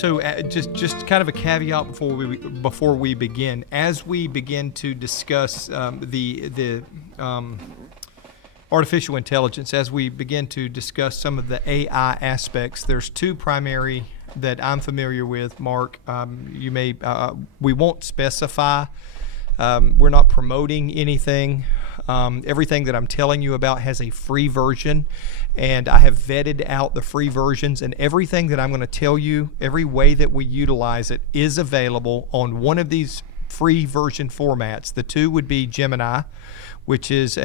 So just kind of a caveat before we begin. As we begin to discuss the artificial intelligence, as we begin to discuss some of the AI aspects, there's two primary that I'm familiar with. Mark, we won't specify. We're not promoting anything. Everything that I'm telling you about has a free version, and I have vetted out the free versions, and everything that I'm going to tell you, every way that we utilize it, is available on one of these free version formats. The two would be Gemini, which is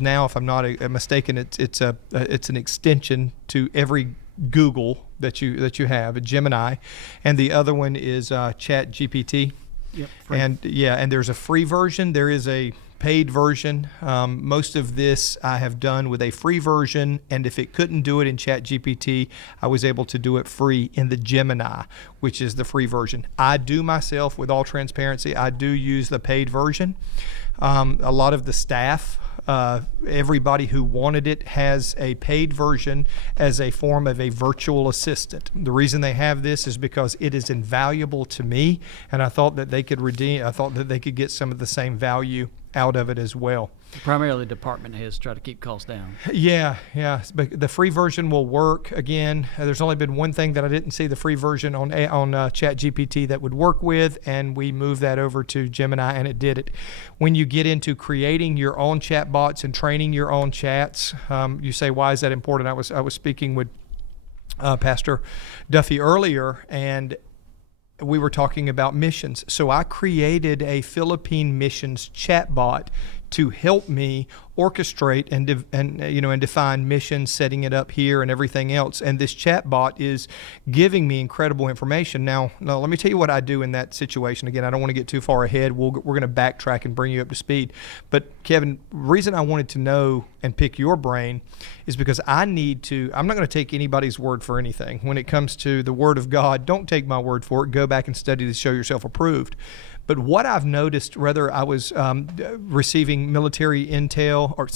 now, if I'm not mistaken, it's an extension to every Google that you have, a Gemini, and the other one is Chat GPT. Yep. And there's a free version. There is a paid version. Most of this I have done with a free version, and if it couldn't do it in Chat GPT, I was able to do it free in the Gemini, which is the free version. I do myself, with all transparency, I do use the paid version. A lot of the staff, everybody who wanted it, has a paid version as a form of a virtual assistant. The reason they have this is because it is invaluable to me, and I thought that they could get some of the same value out of it as well. Primarily department heads try to keep costs down. Yeah. But the free version will work. Again, there's only been one thing that I didn't see the free version on Chat GPT that would work with, and we moved that over to Gemini, and it did it. When you get into creating your own chat bots and training your own chats, you say, why is that important? I was speaking with Pastor Duffy earlier, and we were talking about missions. So I created a Philippine missions chatbot to help me orchestrate and define missions, setting it up here and everything else. And this chatbot is giving me incredible information. Now, let me tell you what I do in that situation. Again, I don't want to get too far ahead. We're going to backtrack and bring you up to speed. But Kevin, the reason I wanted to know and pick your brain is because I'm not going to take anybody's word for anything. When it comes to the Word of God, don't take my word for it. Go back and study to show yourself approved. But what I've noticed, whether I was receiving military intel, or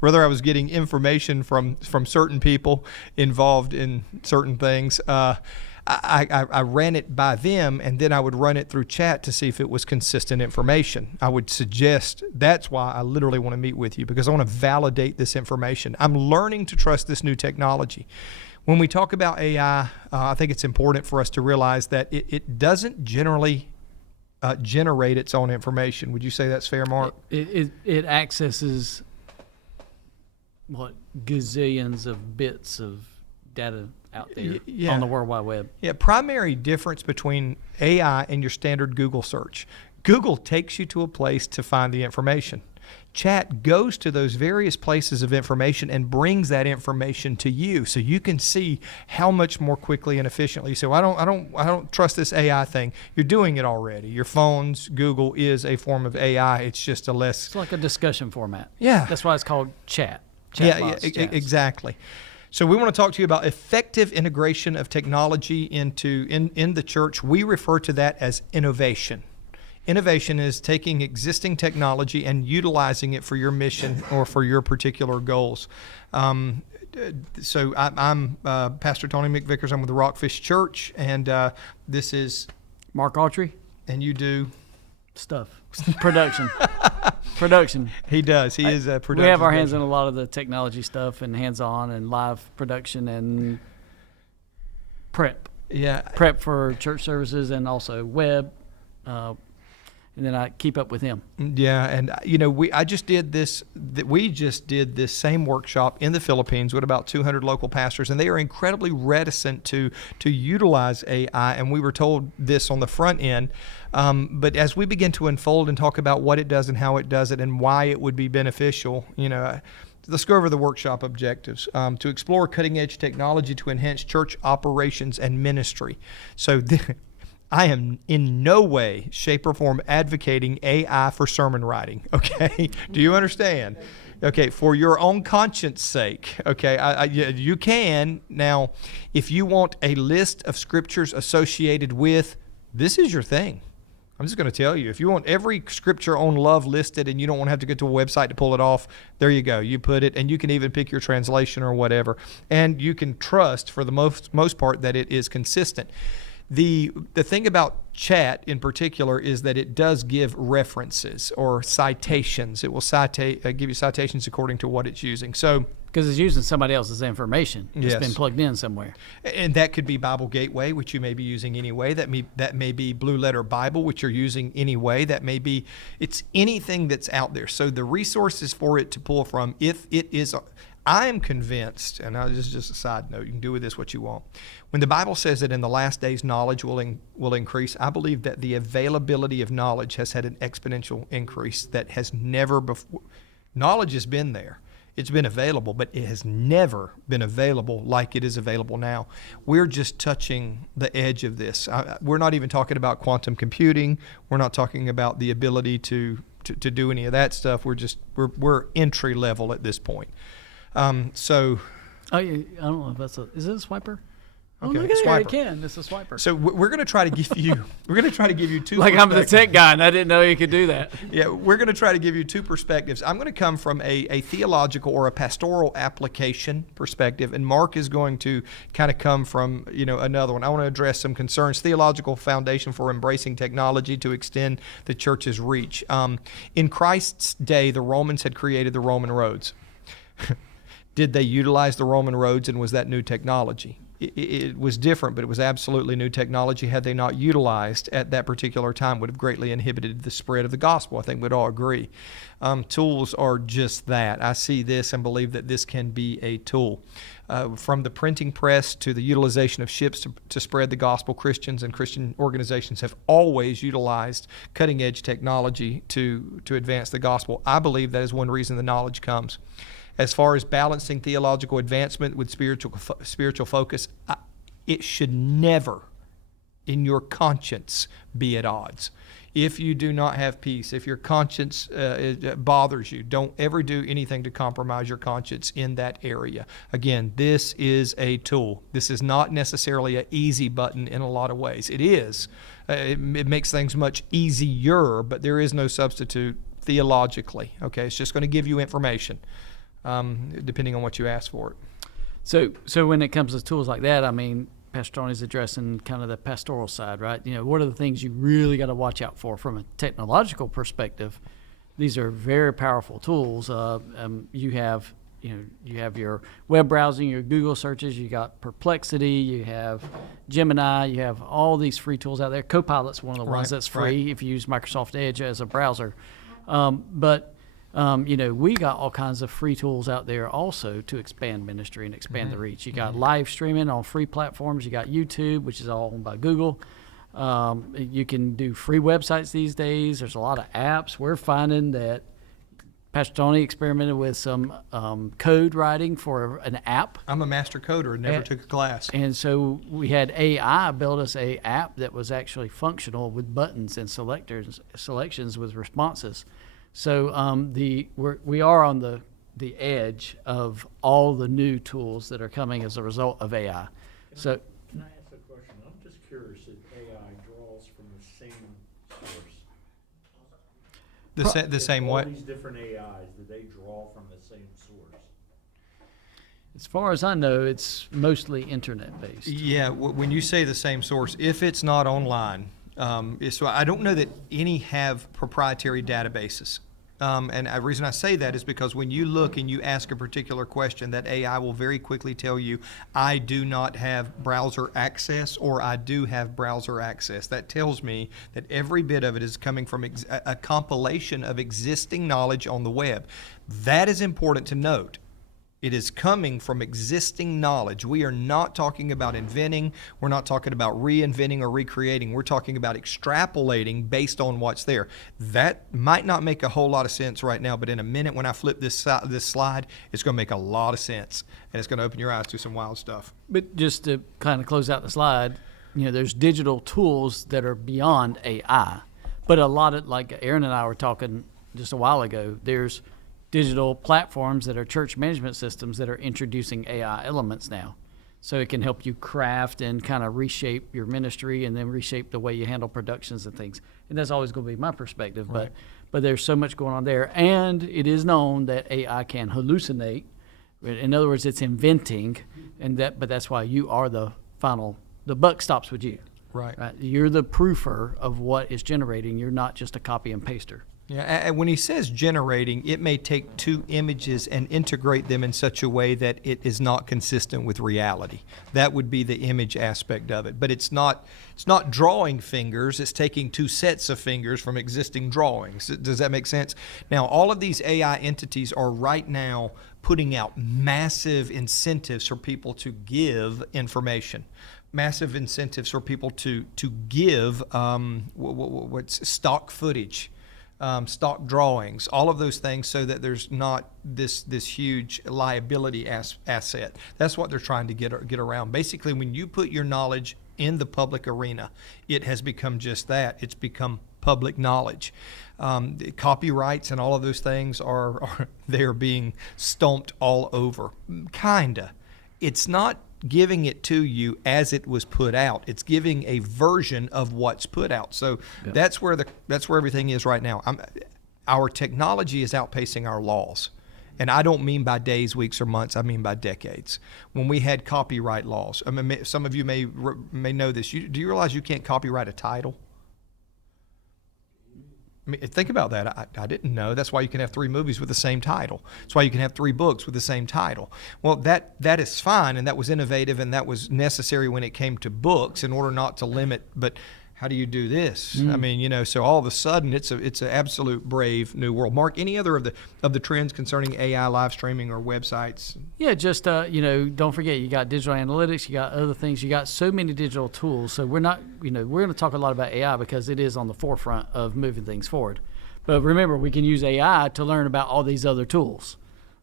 whether I was getting information from certain people involved in certain things, I ran it by them, and then I would run it through chat to see if it was consistent information. I would suggest that's why I literally want to meet with you, because I want to validate this information. I'm learning to trust this new technology. When we talk about AI, I think it's important for us to realize that it doesn't generally generate its own information. Would you say that's fair, Mark? It accesses gazillions of bits of data out there on the World Wide Web. Yeah, primary difference between AI and your standard Google search. Google takes you to a place to find the information. Chat goes to those various places of information and brings that information to you, so you can see how much more quickly and efficiently. So I don't trust this AI thing. You're doing it already. Your phones, Google is a form of AI. It's just It's like a discussion format. Yeah. That's why it's called chat. Exactly. So we want to talk to you about effective integration of technology in the church. We refer to that as innovation. Innovation is taking existing technology and utilizing it for your mission or for your particular goals. So I'm Pastor Tony McVickers. I'm with the RockFish Church, and this is Mark Autry. And you do stuff, production. He does. He is a production. We have our hands in a lot of the technology stuff and hands-on and live production and prep. Yeah, prep for church services and also web. And then I keep up with him. Yeah, and we just did this same workshop in the Philippines with about 200 local pastors, and they are incredibly reticent to utilize AI, and we were told this on the front end. But as we begin to unfold and talk about what it does and how it does it and why it would be beneficial, let's go over the workshop objectives. To explore cutting-edge technology to enhance church operations and ministry. So I am in no way, shape, or form advocating AI for sermon writing, okay? Do you understand? Okay, for your own conscience sake, okay? You can. Now, if you want a list of scriptures associated with, this is your thing. I'm just going to tell you, if you want every scripture on love listed and you don't want to have to go to a website to pull it off, there you go. You put it, and you can even pick your translation or whatever. And you can trust, for the most part, that it is consistent. The thing about chat in particular is that it does give references or citations. It will give you citations according to what it's using. So, because it's using somebody else's information. It's Yes. been plugged in somewhere. and that could be Bible Gateway, which you may be using anyway. That may be Blue Letter Bible, which you're using anyway. That may be, it's anything that's out there. So the resources for it to pull from, if it is, I am convinced, and this is just a side note, you can do with this what you want. When the Bible says that in the last days knowledge will increase, I believe that the availability of knowledge has had an exponential increase that has never before. Knowledge has been there. It's been available, but it has never been available like it is available now. We're just touching the edge of this. We're not even talking about quantum computing. We're not talking about the ability to do any of that stuff. We're entry level at this point. So, Oh, yeah, I don't know if that's is it a swiper? Oh, Okay, look at swiper. it again. It's a swiper. so we're going to try to give you two. Like I'm the perspectives. tech guy, and I didn't know you could do that. Yeah, we're going to try to give you two perspectives. I'm going to come from a theological or a pastoral application perspective, and Mark is going to kind of come from another one. I want to address some concerns: theological foundation for embracing technology to extend the church's reach. In Christ's day, the Romans had created the Roman roads. Did they utilize the Roman roads, and was that new technology? It was different, but it was absolutely new technology. Had they not utilized at that particular time, would have greatly inhibited the spread of the gospel. I think we'd all agree. Tools are just that. I see this and believe that this can be a tool. From the printing press to the utilization of ships to spread the gospel, Christians and Christian organizations have always utilized cutting-edge technology to advance the gospel. I believe that is one reason the knowledge comes. As far as balancing theological advancement with spiritual focus, it should never, in your conscience, be at odds. If you do not have peace, if your conscience bothers you, don't ever do anything to compromise your conscience in that area. Again, this is a tool. This is not necessarily an easy button in a lot of ways. It is. It makes things much easier, but there is no substitute theologically. Okay, it's just going to give you information. Depending on what you ask for it. So when it comes to tools like that, I mean, Pastor Tony's addressing kind of the pastoral side, right? What are the things you really got to watch out for from a technological perspective? These are very powerful tools. You have your web browsing, your Google searches, you got Perplexity, you have Gemini, you have all these free tools out there. Copilot's one of the ones that's free if you use Microsoft Edge as a browser. We got all kinds of free tools out there also to expand ministry and expand the reach. You got live streaming on free platforms. You got YouTube, which is all owned by Google. You can do free websites these days. There's a lot of apps. We're finding that Pastor Tony experimented with some code writing for an app. I'm a master coder and never took a class. And so we had AI build us a app that was actually functional with buttons and selections with responses. So we are on the edge of all the new tools that are coming as a result of AI. Can I ask a question? I'm just curious if AI draws from the same source. The same way. All these different AIs, do they draw from the same source? As far as I know, it's mostly internet-based. Yeah, when you say the same source, if it's not online, so I don't know that any have proprietary databases. And the reason I say that is because when you look and you ask a particular question, that AI will very quickly tell you, I do not have browser access, or I do have browser access. That tells me that every bit of it is coming from a compilation of existing knowledge on the web. That is important to note. It is coming from existing knowledge. We are not talking about inventing. We're not talking about reinventing or recreating. We're talking about extrapolating based on what's there. That might not make a whole lot of sense right now, but in a minute when I flip this slide, it's going to make a lot of sense, and it's going to open your eyes to some wild stuff. But just to kind of close out the slide, there's digital tools that are beyond AI. But a lot of, like Aaron and I were talking just a while ago, there's digital platforms that are church management systems that are introducing AI elements now. So it can help you craft and kind of reshape your ministry and then reshape the way you handle productions and things. And that's always going to be my perspective. Right. But there's so much going on there. And it is known that AI can hallucinate. In other words, it's inventing, but that's why you are the buck stops with you. Right. You're the proofer of what is generating. You're not just a copy and paster. Yeah, and when he says generating, it may take two images and integrate them in such a way that it is not consistent with reality. That would be the image aspect of it. But it's not drawing fingers, it's taking two sets of fingers from existing drawings. Does that make sense? Now, all of these AI entities are right now putting out massive incentives for people to give information. Massive incentives for people to give what's stock footage. Stock drawings, all of those things, so that there's not this huge liability asset. That's what they're trying to get around. Basically, when you put your knowledge in the public arena, it has become just that. It's become public knowledge. The copyrights and all of those things are they're being stomped all over. Kinda. It's not giving it to you as it was put out. It's giving a version of what's put out. So that's where everything is right now. Our technology is outpacing our laws. And I don't mean by days, weeks, or months. I mean by decades. When we had copyright laws, I mean, some of you may know this. Do you realize you can't copyright a title? I mean, think about that. I didn't know. That's why you can have 3 movies with the same title. That's why you can have 3 books with the same title. Well, that is fine, and that was innovative, and that was necessary when it came to books in order not to limit. But how do you do this? I mean, so all of a sudden it's an absolute brave new world. Mark, any other of the trends concerning AI live streaming or websites? Yeah, just don't forget, you got digital analytics, you got other things, you got so many digital tools. So we're going to talk a lot about AI because it is on the forefront of moving things forward. But remember, we can use AI to learn about all these other tools.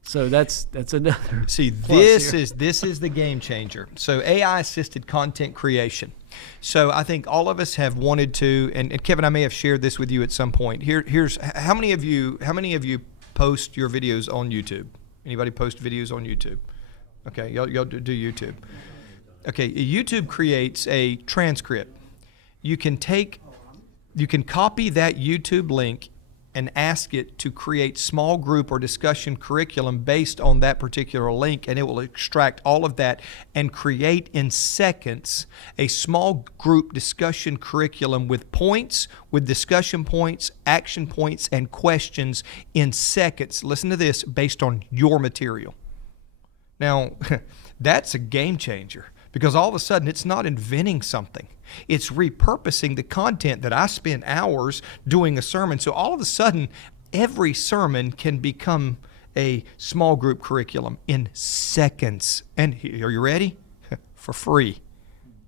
So that's another. See, this is the game changer. So AI assisted content creation. So I think all of us have wanted to, and Kevin, I may have shared this with you at some point. Here's how many of you post your videos on YouTube? Anybody post videos on YouTube? Okay, y'all do YouTube. Okay, YouTube creates a transcript. You can copy that YouTube link and ask it to create small group or discussion curriculum based on that particular link, and it will extract all of that and create in seconds a small group discussion curriculum with points, with discussion points, action points, and questions in seconds. Listen to this, based on your material. Now, that's a game changer, because all of a sudden it's not inventing something. It's repurposing the content that I spent hours doing a sermon. So all of a sudden, every sermon can become a small group curriculum in seconds. And are you ready? For free.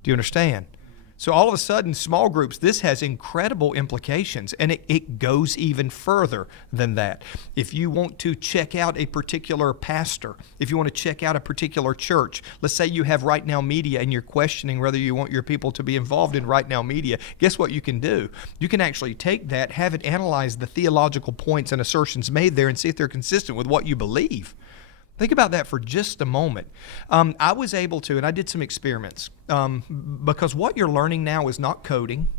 Do you understand? So all of a sudden, small groups, this has incredible implications, and it goes even further than that. If you want to check out a particular pastor, if you want to check out a particular church, let's say you have Right Now Media and you're questioning whether you want your people to be involved in Right Now Media, guess what you can do? You can actually take that, have it analyze the theological points and assertions made there and see if they're consistent with what you believe. Think about that for just a moment. I was able to, and I did some experiments, because what you're learning now is not coding.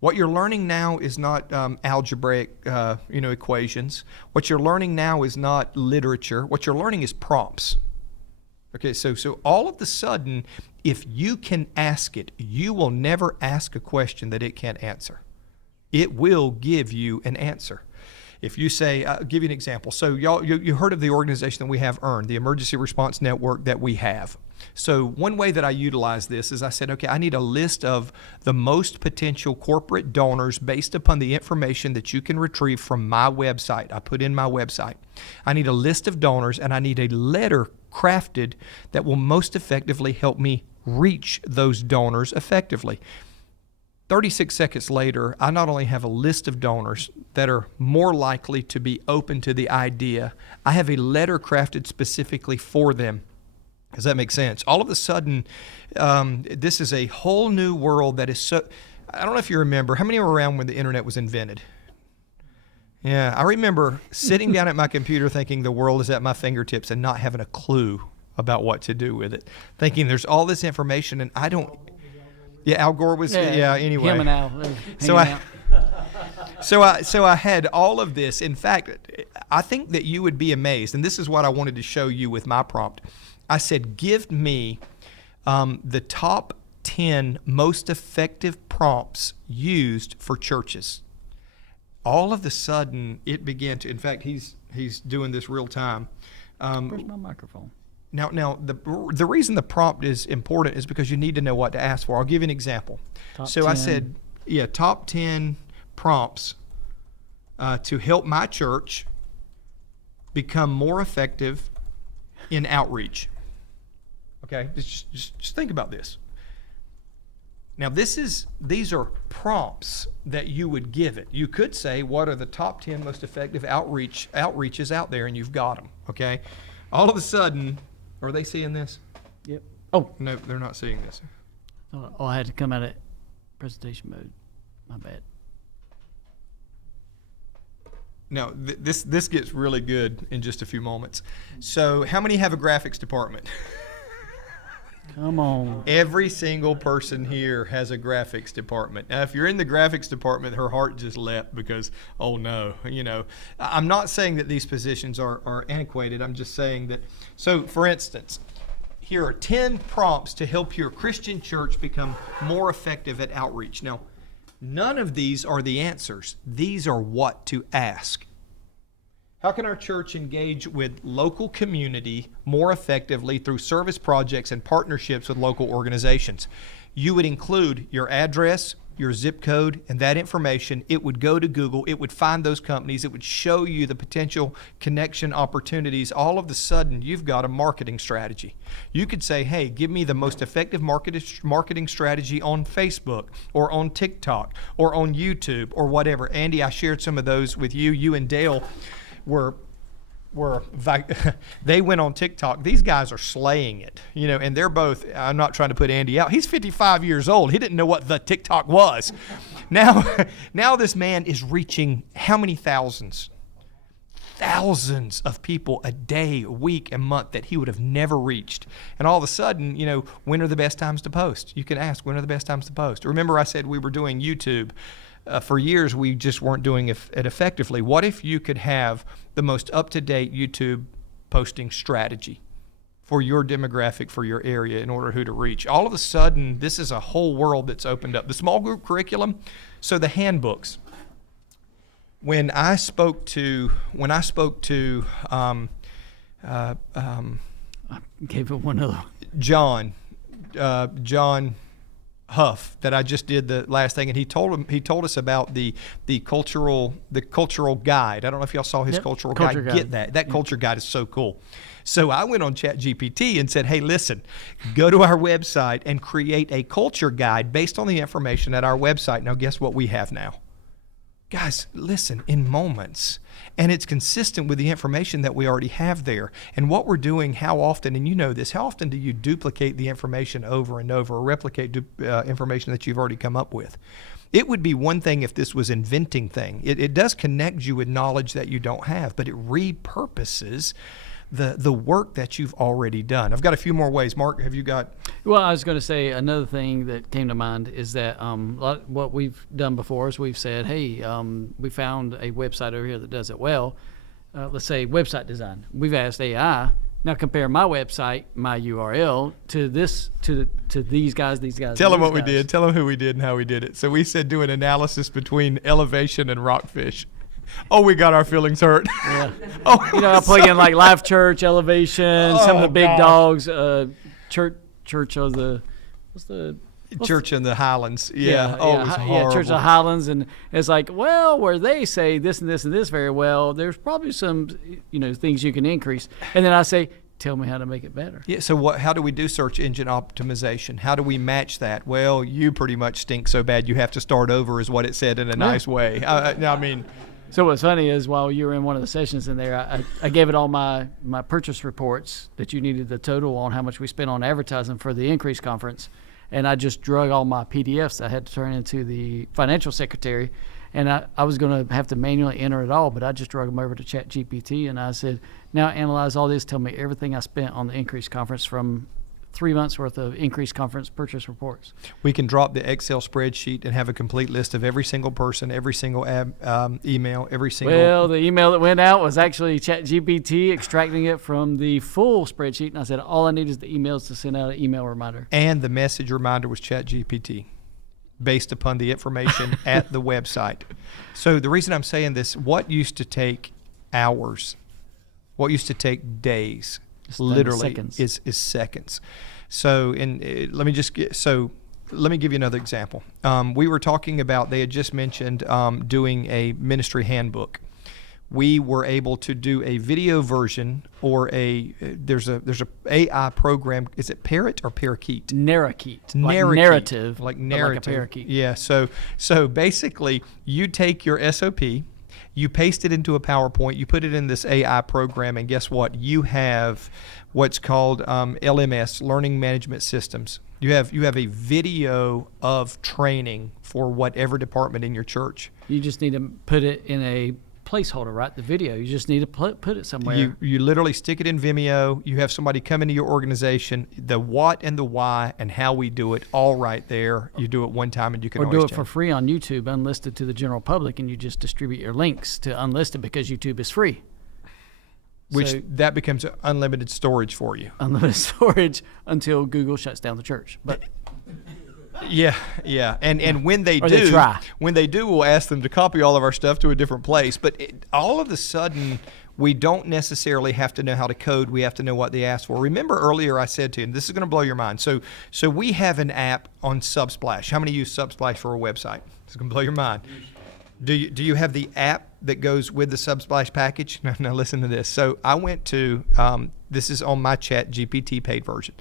What you're learning now is not algebraic, equations. What you're learning now is not literature. What you're learning is prompts. Okay, so all of a sudden, if you can ask it, you will never ask a question that it can't answer. It will give you an answer. If you say, I'll give you an example. So you heard of the organization that we have, EARN, the emergency response network that we have. So one way that I utilize this is I said, okay, I need a list of the most potential corporate donors based upon the information that you can retrieve from my website. I put in my website. I need a list of donors, and I need a letter crafted that will most effectively help me reach those donors effectively. 36 seconds later, I not only have a list of donors that are more likely to be open to the idea, I have a letter crafted specifically for them. Does that make sense? All of a sudden, this is a whole new world that is so... I don't know if you remember, how many were around when the internet was invented? Yeah, I remember sitting down at my computer thinking the world is at my fingertips and not having a clue about what to do with it, thinking there's all this information and I don't. Yeah, Al Gore was. Yeah. Anyway, him and Al. So I had all of this. In fact, I think that you would be amazed, and this is what I wanted to show you with my prompt. I said, give me the top 10 most effective prompts used for churches. All of a sudden, it began to. In fact, he's doing this real time. Where's my microphone? Now, the reason the prompt is important is because you need to know what to ask for. I'll give you an example. Top So 10. I said, top 10 prompts to help my church become more effective in outreach. Okay, just think about this. Now, these are prompts that you would give it. You could say, what are the top 10 most effective outreaches out there, and you've got them, okay? All of a sudden, are they seeing this? Yep. Oh, No, they're not seeing this. I had to come out of presentation mode. My bad. Now, this gets really good in just a few moments. So how many have a graphics department? Come on. Every single person here has a graphics department. Now, if you're in the graphics department, her heart just leapt because, oh no, I'm not saying that these positions are antiquated. I'm just saying that, so for instance, here are 10 prompts to help your Christian church become more effective at outreach. Now, none of these are the answers. These are what to ask. How can our church engage with local community more effectively through service projects and partnerships with local organizations? You would include your address, your zip code, and that information. It would go to Google. It would find those companies. It would show you the potential connection opportunities. All of a sudden, you've got a marketing strategy. You could say, hey, give me the most effective marketing strategy on Facebook or on TikTok or on YouTube or whatever. Andy, I shared some of those with you. You and Dale they went on TikTok. These guys are slaying it, and they're both, I'm not trying to put Andy out. He's 55 years old. He didn't know what the TikTok was. Now this man is reaching how many thousands? Thousands of people a day, a week, a month that he would have never reached. And all of a sudden, when are the best times to post? You can ask, when are the best times to post? Remember I said we were doing YouTube. For years, we just weren't doing it effectively. What if you could have the most up-to-date YouTube posting strategy for your demographic, for your area, in order who to reach? All of a sudden, this is a whole world that's opened up. The small group curriculum, so the handbooks. When I spoke to I gave it one other. John Huff, that I just did the last thing, and he told us about the cultural guide. I don't know if y'all saw his cultural guide. Get that culture guide is so cool. So I went on ChatGPT and said, hey, listen, go to our website and create a culture guide based on the information at our website. Now guess what we have now? Guys, listen, in moments. And it's consistent with the information that we already have there. And what we're doing, how often, and you know this, how often do you duplicate the information over and over, or replicate information that you've already come up with? It would be one thing if this was inventing thing. It does connect you with knowledge that you don't have, but it repurposes the work that you've already done. I've got a few more ways. Mark, have you got? Well, I was going to say another thing that came to mind is that what we've done before is we've said, hey, we found a website over here that does it well. Let's say website design. We've asked AI, now compare my website, my URL, to this, to these guys. Tell them what we did. Tell them who we did and how we did it. So we said do an analysis between Elevation and RockFish. Oh, we got our feelings hurt. Yeah. I plug in like Life Church, Elevation, some of the big dogs, Church of the, Church in the Highlands. Yeah. It was horrible. Yeah, Church of the Highlands, and it's like, well, where they say this and this and this very well, there's probably some, things you can increase. And then I say, tell me how to make it better. Yeah. So how do we do search engine optimization? How do we match that? Well, you pretty much stink so bad you have to start over, is what it said in a nice way. I mean. So what's funny is while you were in one of the sessions in there, I gave it all my purchase reports that you needed the total on how much we spent on advertising for the Increase Conference. And I just drug all my PDFs I had to turn into the financial secretary. And I was going to have to manually enter it all, but I just drug them over to ChatGPT and I said, Now analyze all this, tell me everything I spent on the Increase conference from 3 months worth of Increase conference purchase reports. We can drop the Excel spreadsheet and have a complete list of every single person, every single email, every single. Well, the email that went out was actually ChatGPT extracting it from the full spreadsheet, and I said all I need is the emails to send out an email reminder. And the message reminder was ChatGPT, based upon the information at the website. So the reason I'm saying this, what used to take hours, what used to take days, literally is seconds. So, let me give you another example. We were talking about, they had just mentioned doing a ministry handbook. We were able to do a video version, or there's a AI program. Is it Parrot or Parakeet? Narrakeet. Narrative. Like a parakeet. Yeah. So basically, you take your SOP, you paste it into a PowerPoint, you put it in this AI program, and guess what? You have what's called LMS, Learning Management Systems. You have a video of training for whatever department in your church. You just need to put it in a placeholder, right? The video. You just need to put it somewhere. You literally stick it in Vimeo. You have somebody come into your organization, the what and the why and how we do it, all right there. You do it one time and you can or always do it change. for free on YouTube, unlisted to the general public, and you just distribute your links to unlisted because YouTube is free. Which So, that becomes unlimited storage for you. unlimited storage until Google shuts down the church. But Yeah. And when they Or do, they try. We'll ask them to copy all of our stuff to a different place. But all of a sudden, we don't necessarily have to know how to code. We have to know what they asked for. Remember earlier I said to you, and this is going to blow your mind. So we have an app on Subsplash. How many use Subsplash for a website? It's going to blow your mind. Do you have the app that goes with the Subsplash package? No, listen to this. So I went to, this is on my ChatGPT paid version.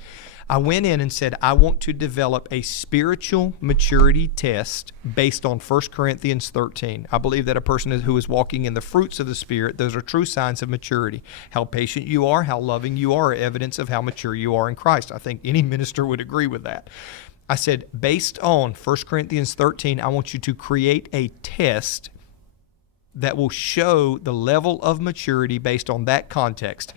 I went in and said, I want to develop a spiritual maturity test based on 1 Corinthians 13. I believe that a person who is walking in the fruits of the Spirit, those are true signs of maturity. How patient you are, how loving you are evidence of how mature you are in Christ. I think any minister would agree with that. I said, based on 1 Corinthians 13, I want you to create a test that will show the level of maturity based on that context.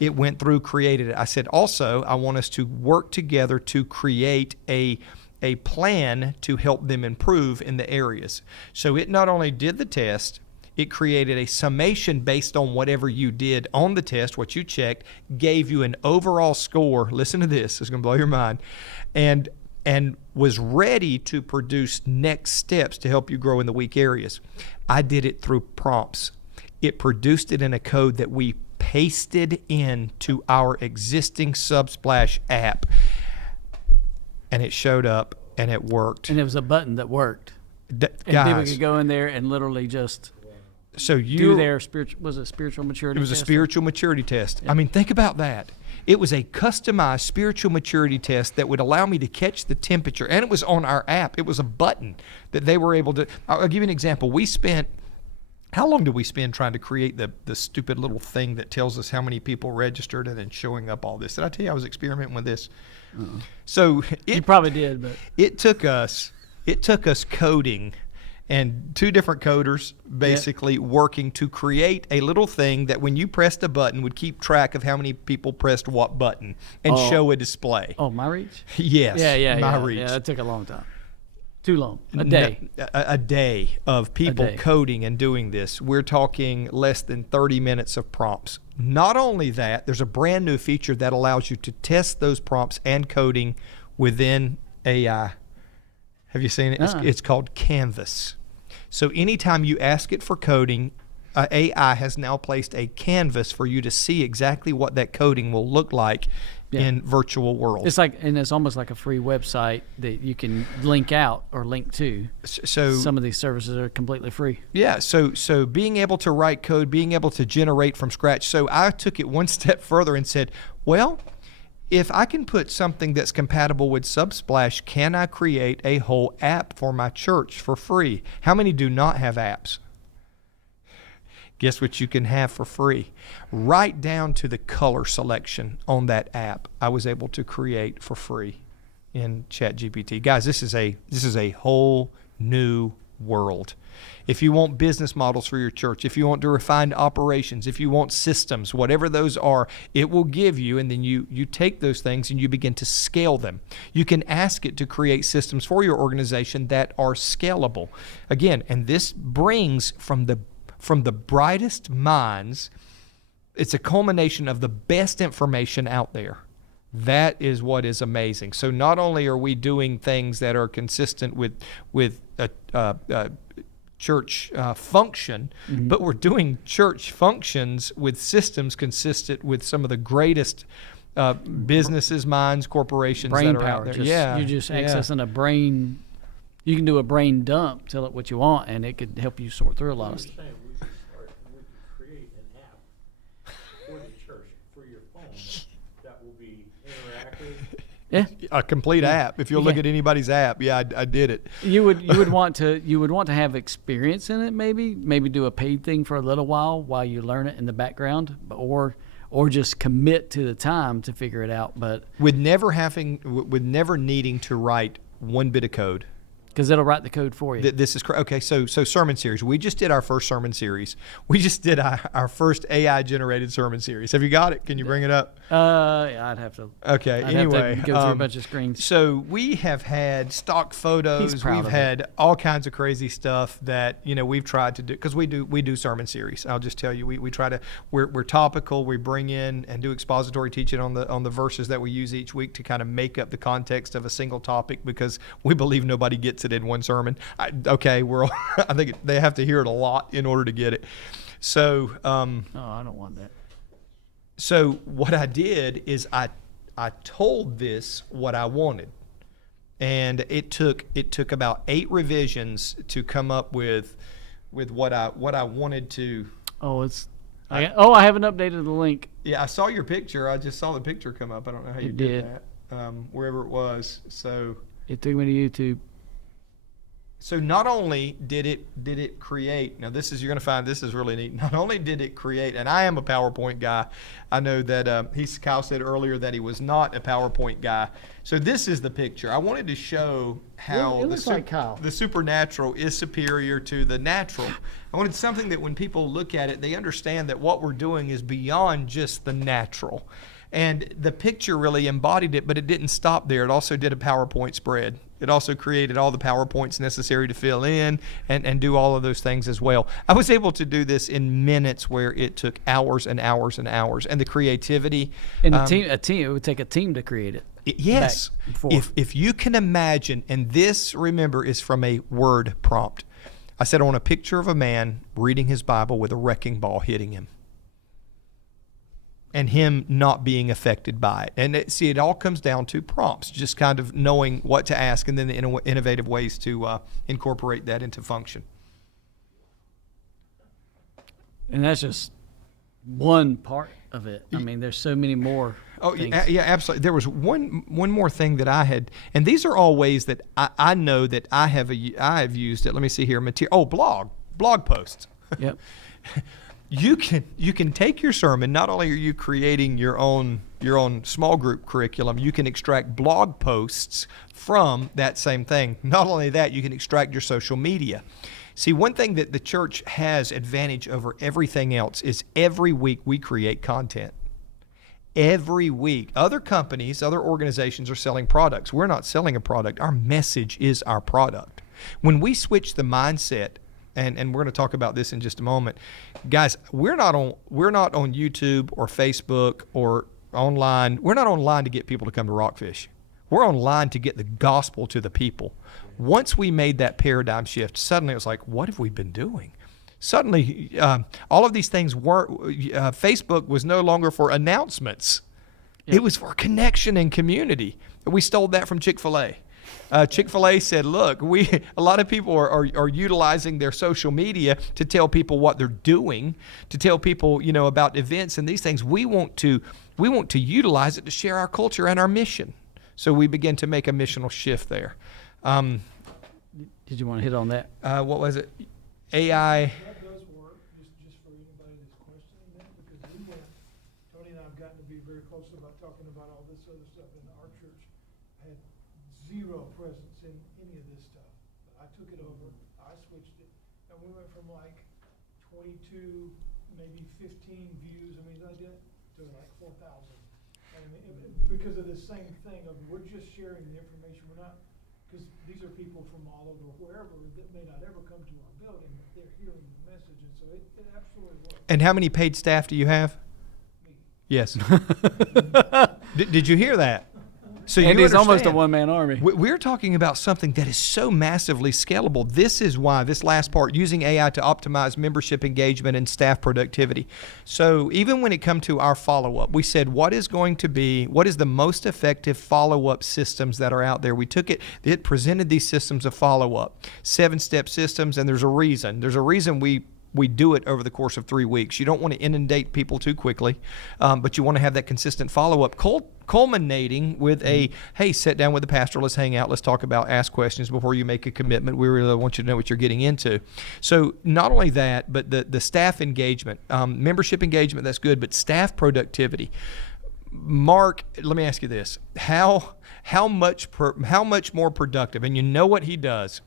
It went through, created it. I said, also, I want us to work together to create a plan to help them improve in the areas. So it not only did the test, it created a summation based on whatever you did on the test, what you checked, gave you an overall score. Listen to this. It's going to blow your mind. And was ready to produce next steps to help you grow in the weak areas. I did it through prompts. It produced it in a code that we pasted into our existing Subsplash app, and it showed up and it worked. and it was a button that worked. And people Guys, could go in there and literally just so do their spiritual. Was it spiritual maturity? It was a test? spiritual maturity test. Yeah. I mean, think about that. It was a customized spiritual maturity test that would allow me to catch the temperature, and it was on our app. It was a button that they were able to. I'll give you an example. How long did we spend trying to create the stupid little thing that tells us how many people registered and then showing up all this? Did I tell you I was experimenting with this? So You probably did, but it took us coding and two different coders basically working to create a little thing that when you pressed a button would keep track of how many people pressed what button and show a display. oh, my reach. Yes. Yeah. reach. Yeah, that took a long time. Too long. A day. A day of people day. coding and doing this. We're talking less than 30 minutes of prompts. Not only that, there's a brand new feature that allows you to test those prompts and coding within AI. Have you seen it? It's called Canvas. So anytime you ask it for coding, AI has now placed a canvas for you to see exactly what that coding will look like in virtual worlds. It's like, and it's almost like a free website that you can link out or link to. So Some of these services are completely free. yeah, so being able to write code, being able to generate from scratch. So I took it one step further and said, well, if I can put something that's compatible with Subsplash, can I create a whole app for my church for free? How many do not have apps? Guess what you can have for free? Right down to the color selection on that app, I was able to create for free in ChatGPT. Guys, this is a whole new world. If you want business models for your church, if you want to refine operations, if you want systems, whatever those are, it will give you, and then you take those things and you begin to scale them. You can ask it to create systems for your organization that are scalable. Again, and this brings from the brightest minds, it's a culmination of the best information out there. That is what is amazing. So not only are we doing things that are consistent with a church function, but we're doing church functions with systems consistent with some of the greatest businesses, minds, corporations Brain that are power. out there. You're just accessing a brain. You can do a brain dump, tell it what you want, and it could help you sort through a lot of stuff. We could create an app for the church, for your phone, that will be interactive. Yeah, A complete app. If you'll look at anybody's app, I did it. you would want to have experience in it. Maybe do a paid thing for a little while you learn it in the background, or just commit to the time to figure it out. But with never needing to write one bit of code. because it'll write the code for you. This is okay. So sermon series. We just did our first sermon series. We just did our first AI generated sermon series. Have you got it? Can you bring it up? I'd have to. Okay. I'd Anyway, have to go through a bunch of screens. So we have had stock photos. He's proud We've of had all kinds of crazy stuff that we've tried to do because we do sermon series. I'll just tell you, we try to we're topical. We bring in and do expository teaching on the verses that we use each week to kind of make up the context of a single topic because we believe nobody gets it in one sermon. I think they have to hear it a lot in order to get it. So I don't want that. So what I did is I told this what I wanted, and it took about 8 revisions to come up with what I wanted to. I haven't updated the link. Yeah, I saw your picture. I just saw the picture come up. I don't know how you did that. Wherever it was. So it took me to YouTube. So not only did it create, now this is, you're going to find this is really neat. Not only did it create, and I am a PowerPoint guy. I know that Kyle said earlier that he was not a PowerPoint guy. So this is the picture. I wanted to show how it looks like Kyle. The supernatural is superior to the natural. I wanted something that when people look at it, they understand that what we're doing is beyond just the natural. And the picture really embodied it, but it didn't stop there. It also did a PowerPoint spread. It also created all the PowerPoints necessary to fill in and do all of those things as well. I was able to do this in minutes where it took hours and hours and hours. And the creativity. And it would take a team to create it. Yes. If you can imagine, and this, remember, is from a word prompt. I said I want a picture of a man reading his Bible with a wrecking ball hitting him. And him not being affected by it. And it all comes down to prompts, just kind of knowing what to ask and then the innovative ways to incorporate that into function. And that's just one part of it. I mean, there's so many more things. Yeah, absolutely. There was one more thing that I had, and these are all ways that I know that I have used it. Let me see here. Blog posts. Yep. You can take your sermon. Not only are you creating your own small group curriculum, you can extract blog posts from that same thing. Not only that, you can extract your social media. See, one thing that the church has advantage over everything else is every week we create content. Every week. Other companies, other organizations are selling products. We're not selling a product. Our message is our product. When we switch the mindset, and we're going to talk about this in just a moment. Guys, we're not on YouTube or Facebook or online. We're not online to get people to come to RockFish. We're online to get the gospel to the people. Once we made that paradigm shift, suddenly it was like, what have we been doing? Suddenly, all of these things weren't, Facebook was no longer for announcements. Yep. It was for connection and community. We stole that from Chick-fil-A. Chick-fil-A said, look, a lot of people are utilizing their social media to tell people what they're doing, to tell people, about events and these things. We want to utilize it to share our culture and our mission. So we begin to make a missional shift there. Did you want to hit on that? What was it? AI. That does work, just for anybody that's questioning that, because Tony and I have gotten to be very close about talking about all this other stuff, and our church had zero presence in any of this stuff. I took it over, I switched it, and we went from like 22, maybe 15 views, I mean, I did, to like 4,000. And I mean, because of the same thing of we're just sharing the information, we're not, because these are people from all over wherever that may not ever come to our building, but they're hearing the message, and so it absolutely works. And how many paid staff do you have? Me. Yes. Did you hear that? So And you he's almost a understand. one-man army. We're talking about something that is so massively scalable. This is why this last part, using AI to optimize membership engagement and staff productivity. So even when it comes to our follow-up, we said, what is the most effective follow-up systems that are out there? We took it presented these systems of follow-up, 7-step systems, and there's a reason. There's a reason we do it over the course of 3 weeks. You don't want to inundate people too quickly, but you want to have that consistent follow-up, culminating with hey, sit down with the pastor, let's hang out, let's talk about, ask questions before you make a commitment. We really want you to know what you're getting into. So not only that, but the staff engagement, membership engagement, that's good, but staff productivity. Mark, let me ask you this. How much more productive, and you know what he does,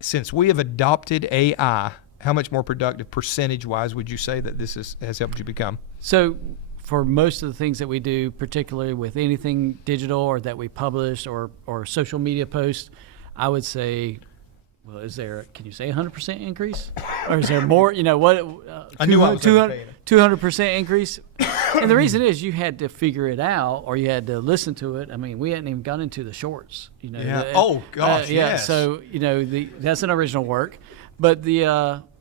since we have adopted AI, how much more productive percentage-wise would you say that this has helped you become? So for most of the things that we do, particularly with anything digital or that we publish or social media posts, I would say, well, can you say 100% increase? Or is there more, what? I knew I was overpaying it. 200% increase? And the reason is you had to figure it out or you had to listen to it. I mean, we hadn't even gone into the shorts. Yeah. Oh, gosh, yeah. yes. So, that's an original work. But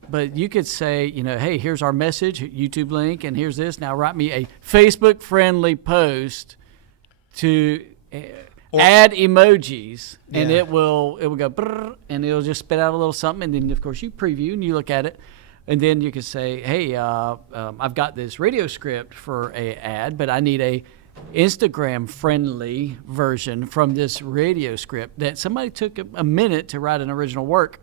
but you could say, hey, here's our message, YouTube link, and here's this. Now write me a Facebook-friendly post to add emojis, and Yeah. it will go brrr, and it'll just spit out a little something. And then, of course, you preview and you look at it. And then you could say, hey, I've got this radio script for a ad, but I need a Instagram-friendly version from this radio script that somebody took a minute to write an original work,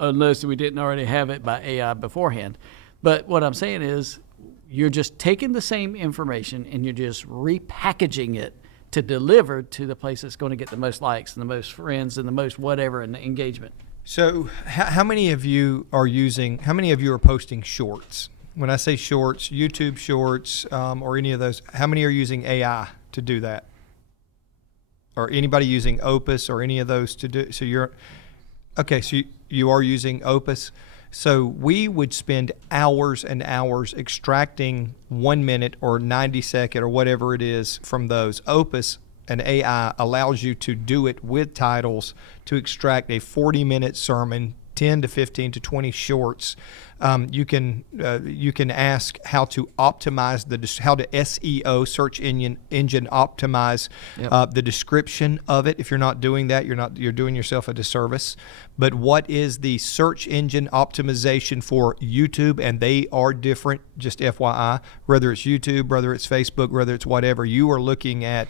unless we didn't already have it by AI beforehand. But what I'm saying is you're just taking the same information and you're just repackaging it to deliver to the place that's going to get the most likes and the most friends and the most whatever and the engagement. So how many of you are posting shorts? When I say shorts, YouTube shorts, or any of those, how many are using AI to do that? Or anybody using Opus or any of those to do? So you are using Opus. So we would spend hours and hours extracting 1 minute or 90-second or whatever it is from those. Opus and AI allows you to do it with titles to extract a 40-minute sermon, 10 to 15 to 20 shorts. You can ask how to optimize how to SEO, search engine optimize the description of it. If you're not doing that, you're doing yourself a disservice. But what is the search engine optimization for YouTube? And they are different, just FYI. Whether it's YouTube, whether it's Facebook, whether it's whatever, you're looking at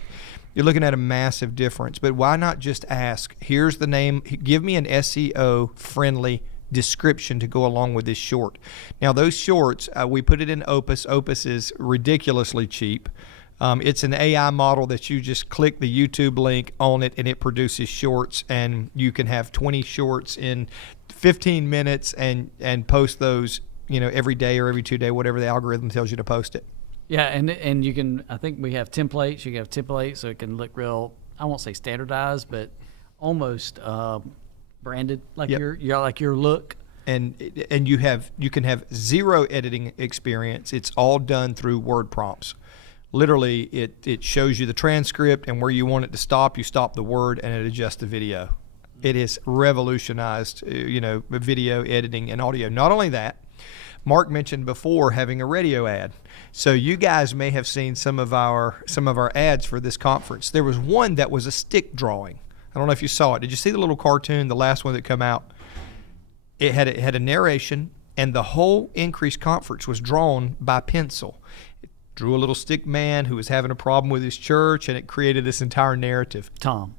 a massive difference. But why not just ask, here's the name, give me an SEO friendly description to go along with this short. Now those shorts, we put it in Opus. Opus is ridiculously cheap. It's an AI model that you just click the YouTube link on it and it produces shorts, and you can have 20 shorts in 15 minutes and post those, every day or every 2 day, whatever the algorithm tells you to post it. Yeah, and you can, I think we have templates. You can have templates so it can look real, I won't say standardized, but almost branded, like your look. And you can have zero editing experience. It's all done through word prompts. Literally, it shows you the transcript, and where you want it to stop, you stop the word, and it adjusts the video. It has revolutionized, video editing and audio. Not only that, Mark mentioned before having a radio ad. So you guys may have seen some of our ads for this conference. There was one that was a stick drawing. I don't know if you saw it. Did you see the little cartoon, the last one that came out? It had a narration, and the whole Increase conference was drawn by pencil. It drew a little stick man who was having a problem with his church, and it created this entire narrative. Tom.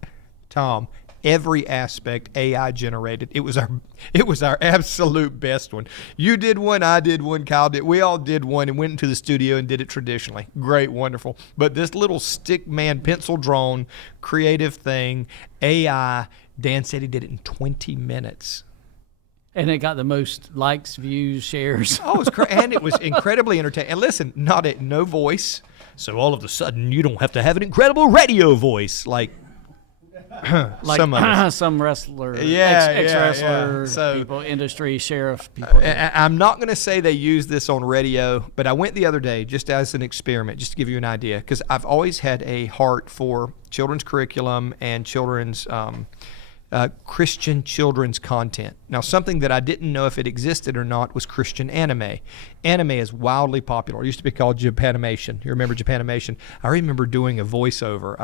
Every aspect AI generated. It was our absolute best one. You did one, I did one, Kyle did. We all did one and went into the studio and did it traditionally. Great, wonderful. But this little stick man pencil drawn creative thing, AI Dan said he did it in 20 minutes. And it got the most likes, views, shares. Oh, it was and it was incredibly entertaining. And listen, no voice. So all of a sudden, you don't have to have an incredible radio voice like Like some others. some wrestler, Yeah, ex-wrestler, yeah. So- people, industry, sheriff, people. I'm not going to say they use this on radio, but I went the other day just as an experiment, just to give you an idea, because I've always had a heart for children's curriculum and children's Christian children's content. Now, something that I didn't know if it existed or not was Christian anime. Anime is wildly popular. It used to be called Japanimation. You remember Japanimation? I remember doing a voiceover.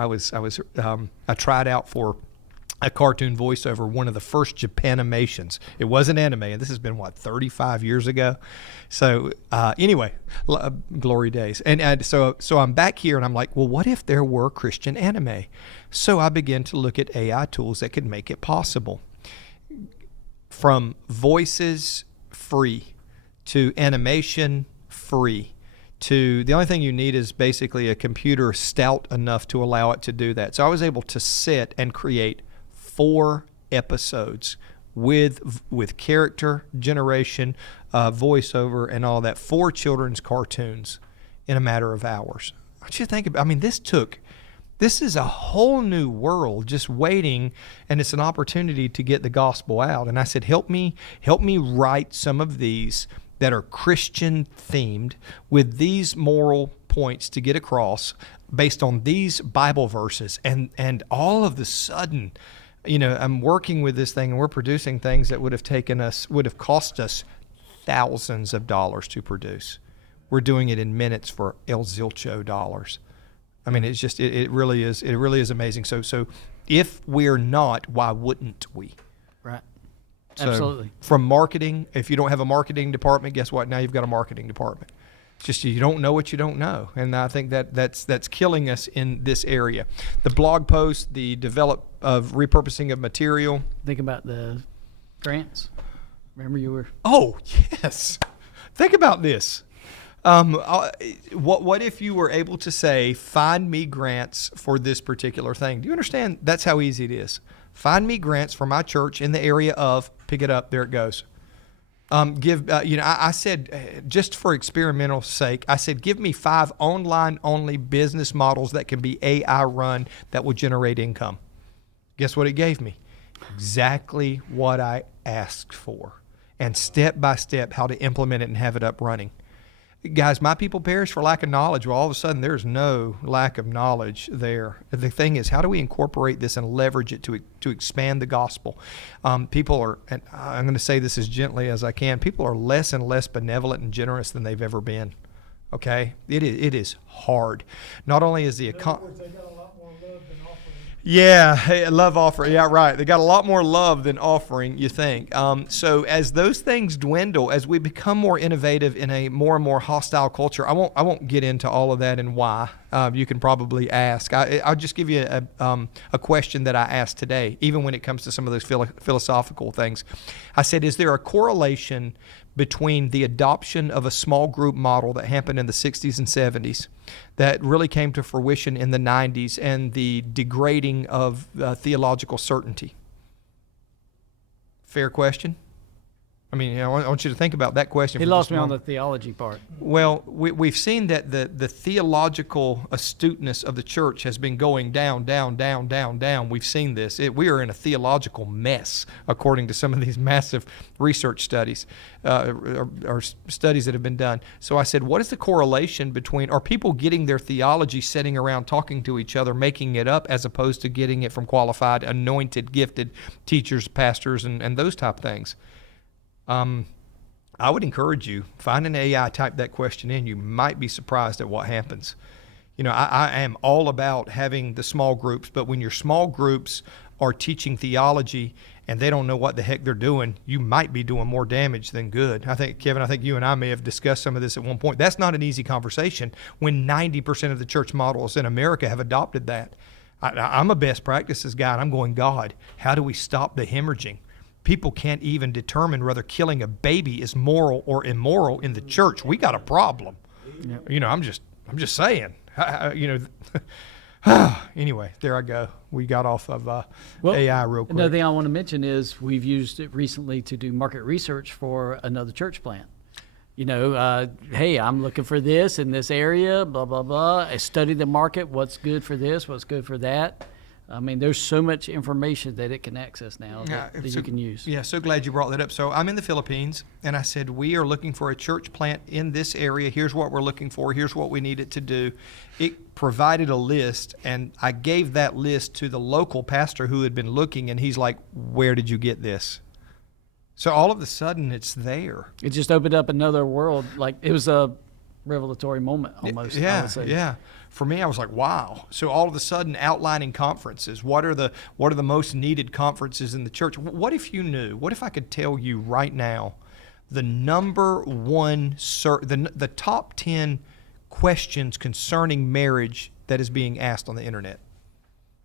I tried out for a cartoon voiceover, one of the first Japanimations. It wasn't anime, and this has been, 35 years ago? So anyway, glory days. And so I'm back here, and I'm like, well, what if there were Christian anime? So I began to look at AI tools that could make it possible. From voices, free, to animation, free, to the only thing you need is basically a computer stout enough to allow it to do that. So I was able to sit and create 4 episodes with character generation, voiceover, and all that, 4 children's cartoons in a matter of hours. I want you to think about, this is a whole new world just waiting, and it's an opportunity to get the gospel out. And I said, help me write some of these that are Christian themed with these moral points to get across based on these Bible verses. And all of the sudden, I'm working with this thing, and we're producing things that would have cost us thousands of dollars to produce. We're doing it in minutes for El Zilcho dollars. It's just, it really is amazing. So if we're not, why wouldn't we? Right. So Absolutely. From marketing, if you don't have a marketing department, guess what? Now you've got a marketing department. It's just you don't know what you don't know. And I think that's killing us in this area. The blog post, the repurposing of material. Think about the grants. Remember you were... Oh, yes. Think about this. What if you were able to say, find me grants for this particular thing? Do you understand? That's how easy it is. Find me grants for my church in the area of, pick it up, there it goes. I said, just for experimental sake, I said, give me 5 online-only business models that can be AI run that will generate income. Guess what it gave me? Exactly what I asked for. And step by step, how to implement it and have it up running. Guys, my people perish for lack of knowledge. Well, all of a sudden, there's no lack of knowledge there. The thing is, how do we incorporate this and leverage it to expand the gospel? People are, and I'm going to say this as gently as I can, people are less and less benevolent and generous than they've ever been. Okay? It is hard. Not only is the economy... They got a lot more love than offering. Yeah, love offering. Yeah, right. They got a lot more love than offering, you think. So as those things dwindle, as we become more innovative in a more and more hostile culture, I won't get into all of that and why. You can probably ask. I'll just give you a question that I asked today, even when it comes to some of those philosophical things. I said, is there a correlation between the adoption of a small group model that happened in the 60s and 70s that really came to fruition in the 90s and the degrading of theological certainty? Fair question. I want you to think about that question. He lost me on the theology part. Well, we've seen that the theological astuteness of the church has been going down, down, down, down, down. We've seen this. We are in a theological mess, according to some of these massive research studies or studies that have been done. So I said, what is the correlation between, are people getting their theology sitting around talking to each other, making it up, as opposed to getting it from qualified, anointed, gifted teachers, pastors, and those type of things? I would encourage you, find an AI, type that question in. You might be surprised at what happens. I am all about having the small groups, but when your small groups are teaching theology and they don't know what the heck they're doing, you might be doing more damage than good. Kevin, I think you and I may have discussed some of this at one point. That's not an easy conversation when 90% of the church models in America have adopted that. I'm a best practices guy, and I'm going, God, how do we stop the hemorrhaging? People can't even determine whether killing a baby is moral or immoral in the church. We got a problem. Yep. I'm just saying. Anyway, there I go. We got off of Well, AI real quick. Another thing I want to mention is we've used it recently to do market research for another church plant. You know, hey, I'm looking for this in this area, blah, blah, blah. I study the market, what's good for this, what's good for that. I mean, there's so much information that it can access now that you can use. Yeah, so glad you brought that up. So I'm in the Philippines, and I said, we are looking for a church plant in this area. Here's what we're looking for. Here's what we need it to do. It provided a list, and I gave that list to the local pastor who had been looking, and he's like, where did you get this? So all of a sudden, it's there. It just opened up another world. Like, it was a revelatory moment almost, I Yeah, would say. yeah. For me, I was like, wow. So all of a sudden, outlining conferences. What are the most needed conferences in the church? What if you knew? What if I could tell you right now, the number one, the top 10 questions concerning marriage that is being asked on the internet?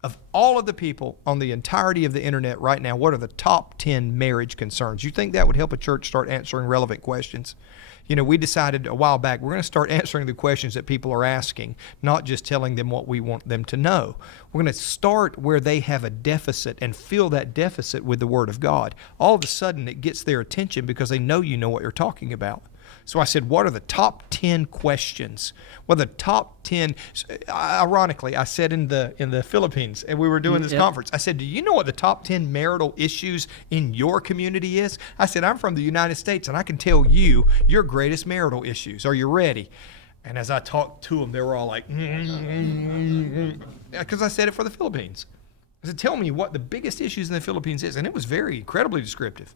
Of all of the people on the entirety of the internet right now, what are the top 10 marriage concerns? You think that would help a church start answering relevant questions? You know, we decided a while back we're going to start answering the questions that people are asking, not just telling them what we want them to know. We're going to start where they have a deficit and fill that deficit with the Word of God. All of a sudden, it gets their attention because they know you know what you're talking about. So I said, what are the top 10 questions? Well, the top 10, ironically, I said in the Philippines, and we were doing this conference, I said, do you know what the top 10 marital issues in your community is? I said, I'm from the United States, and I can tell you your greatest marital issues. Are you ready? And as I talked to them, they were all like, because I said it for the Philippines. I said, tell me what the biggest issues in the Philippines is. And it was very incredibly descriptive.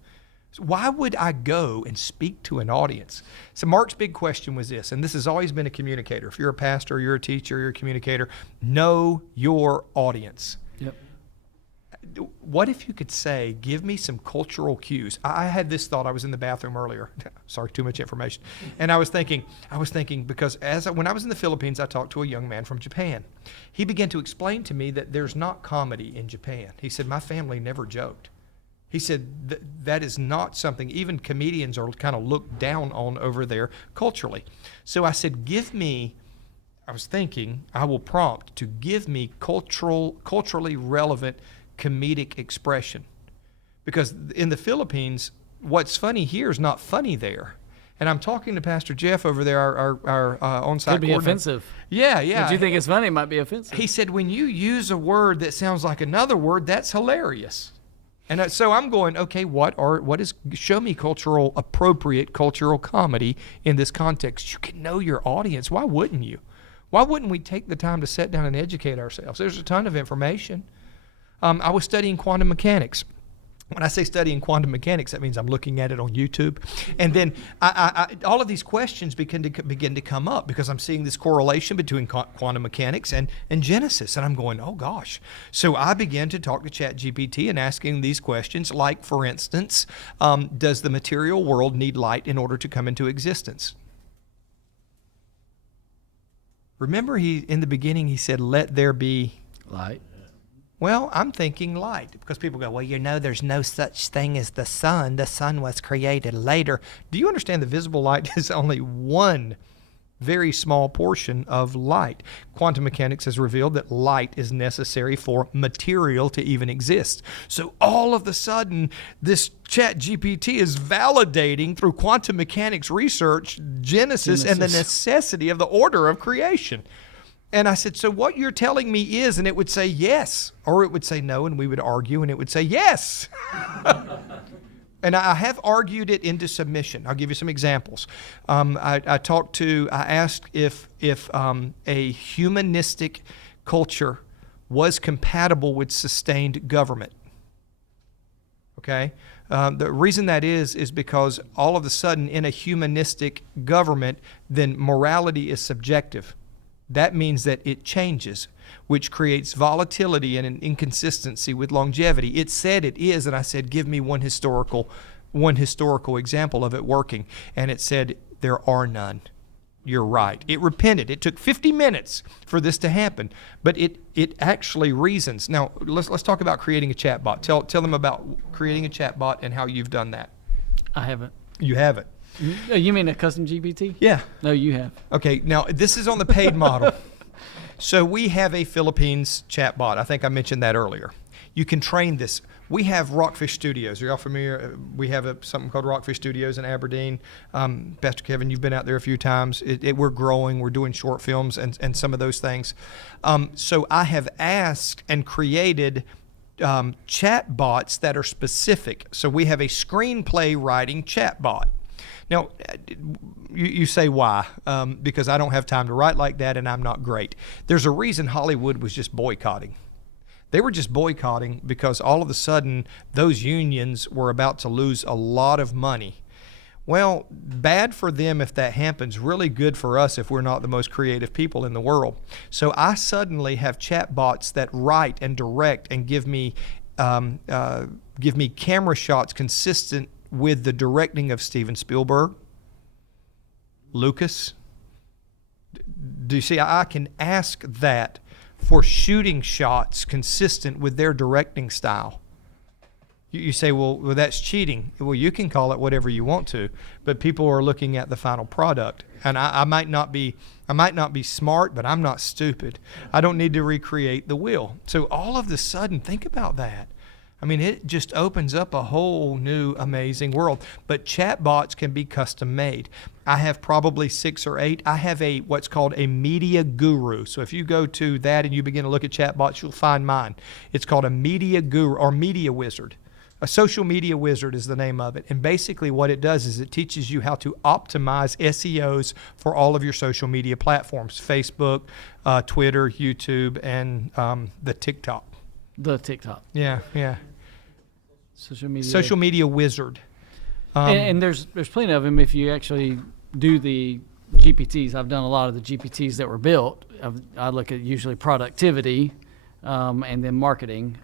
So why would I go and speak to an audience? So Mark's big question was this, and this has always been a communicator. If you're a pastor, you're a teacher, you're a communicator, know your audience. Yep. What if you could say, give me some cultural cues? I had this thought. I was in the bathroom earlier. Sorry, too much information. And I was thinking because when I was in the Philippines, I talked to a young man from Japan. He began to explain to me that there's not comedy in Japan. He said, my family never joked. He said that is not something, even comedians are kind of looked down on over there culturally. So I said, I was thinking, I will prompt to give me culturally relevant comedic expression. Because in the Philippines, what's funny here is not funny there. And I'm talking to Pastor Jeff over there, our on-site Could be coordinator. offensive. Yeah, yeah. If you think it's funny, it might be offensive. He said, when you use a word that sounds like another word, that's hilarious. And so I'm going, okay, show me appropriate cultural comedy in this context. You can know your audience. Why wouldn't you? Why wouldn't we take the time to sit down and educate ourselves? There's a ton of information. I was studying quantum mechanics. When I say studying quantum mechanics, that means I'm looking at it on YouTube. And then all of these questions begin to come up because I'm seeing this correlation between quantum mechanics and Genesis. And I'm going, oh gosh. So I began to talk to ChatGPT and asking these questions like, for instance, does the material world need light in order to come into existence? Remember in the beginning he said, let there be Light. Well, I'm thinking light, because people go, well, there's no such thing as the sun. The sun was created later. Do you understand that visible light is only one very small portion of light? Quantum mechanics has revealed that light is necessary for material to even exist. So all of a sudden, this ChatGPT is validating through quantum mechanics research Genesis and the necessity of the order of creation. And I said, so what you're telling me is, and it would say yes, or it would say no, and we would argue, and it would say yes. And I have argued it into submission. I'll give you some examples. I asked if a humanistic culture was compatible with sustained government. Okay? The reason that is because all of a sudden in a humanistic government, then morality is subjective. That means that it changes, which creates volatility and an inconsistency with longevity. It said it is, and I said, give me one historical example of it working. And it said, there are none. You're right. It repented. It took 50 minutes for this to happen, but it actually reasons. Now, let's talk about creating a chatbot. Tell them about creating a chatbot and how you've done that. I haven't. You haven't. You mean a custom GPT? Yeah. No, you have. Okay, now this is on the paid model. So we have a Philippines chatbot. I think I mentioned that earlier. You can train this. We have RockFish Studios. Are y'all familiar? We have something called RockFish Studios in Aberdeen. Pastor Kevin, you've been out there a few times. We're growing. We're doing short films and some of those things. So I have asked and created chat bots that are specific. So we have a screenplay writing chat bot. Now, you say why? Because I don't have time to write like that and I'm not great. There's a reason Hollywood was just boycotting. They were just boycotting because all of a sudden those unions were about to lose a lot of money. Well, bad for them if that happens, really good for us if we're not the most creative people in the world. So I suddenly have chatbots that write and direct and give me camera shots consistent with the directing of Steven Spielberg, Lucas. Do you see? I can ask that for shooting shots consistent with their directing style. You say, well, that's cheating. Well, you can call it whatever you want to, but people are looking at the final product. And I might not be smart, but I'm not stupid. I don't need to recreate the wheel. So all of a sudden, think about that. I mean, it just opens up a whole new amazing world. But chatbots can be custom made. I have probably 6 or 8. I have what's called a media guru. So if you go to that and you begin to look at chatbots, you'll find mine. It's called a media guru or media wizard. A social media wizard is the name of it. And basically what it does is it teaches you how to optimize SEOs for all of your social media platforms, Facebook, Twitter, YouTube, and the TikTok. The TikTok. Yeah. Social media wizard. And there's plenty of them if you actually do the GPTs. I've done a lot of the GPTs that were built. I look at usually productivity and then marketing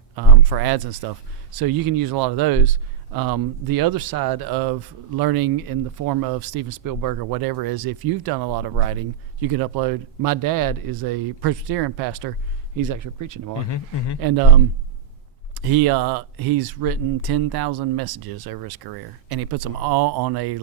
for ads and stuff. So you can use a lot of those. The other side of learning in the form of Steven Spielberg or whatever is if you've done a lot of writing, you can upload. My dad is a Presbyterian pastor. He's actually preaching tomorrow. And he's written 10,000 messages over his career, and he puts them all on a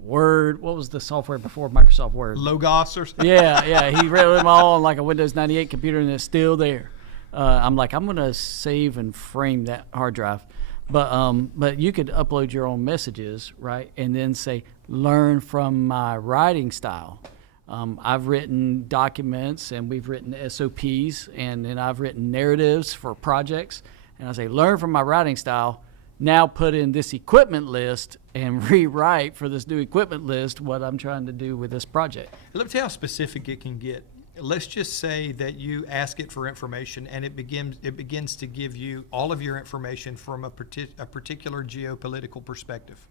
Word. What was the software before Microsoft Word? Logos or something. Yeah. He wrote them all on like a Windows 98 computer, and it's still there. I'm gonna save and frame that hard drive, but you could upload your own messages, right, and then say learn from my writing style. I've written documents and we've written SOPs and then I've written narratives for projects, and I say learn from my writing style. Now put in this equipment list and rewrite for this new equipment list what I'm trying to do with this project. Let me tell you how specific it can get. Let's just say that you ask it for information and it begins to give you all of your information from a particular geopolitical perspective.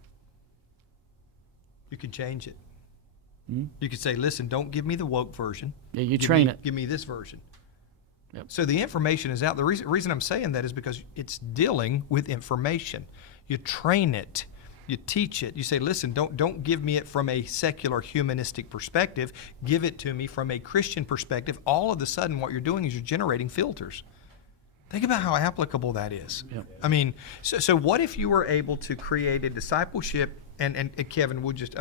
You can change it. You could say, listen, don't give me the woke version. Yeah, you train it. Give me this version. Yep. So the information is out. The reason I'm saying that is because it's dealing with information. You train it. You teach it. You say, listen, don't give me it from a secular humanistic perspective. Give it to me from a Christian perspective. All of a sudden, what you're doing is you're generating filters. Think about how applicable that is. Yep. I mean, so what if you were able to create a discipleship, and Kevin, we'll just,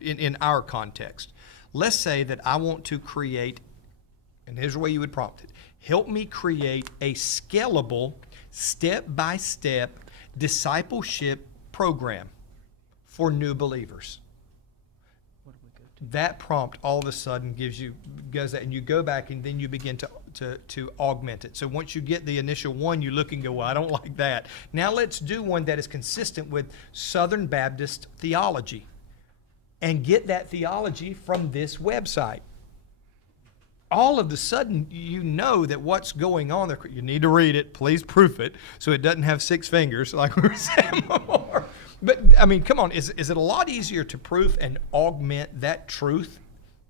in our context, let's say that I want to create, and here's the way you would prompt it, help me create a scalable, step-by-step discipleship program for new believers. What do we go to? That prompt all of a sudden goes that, and you go back and then you begin to augment it. So once you get the initial one, you look and go, well, I don't like that. Now let's do one that is consistent with Southern Baptist theology and get that theology from this website. All of a sudden, you know that what's going on there. You need to read it. Please proof it so it doesn't have 6 fingers like we were saying before. But, I mean, come on. Is it a lot easier to proof and augment that truth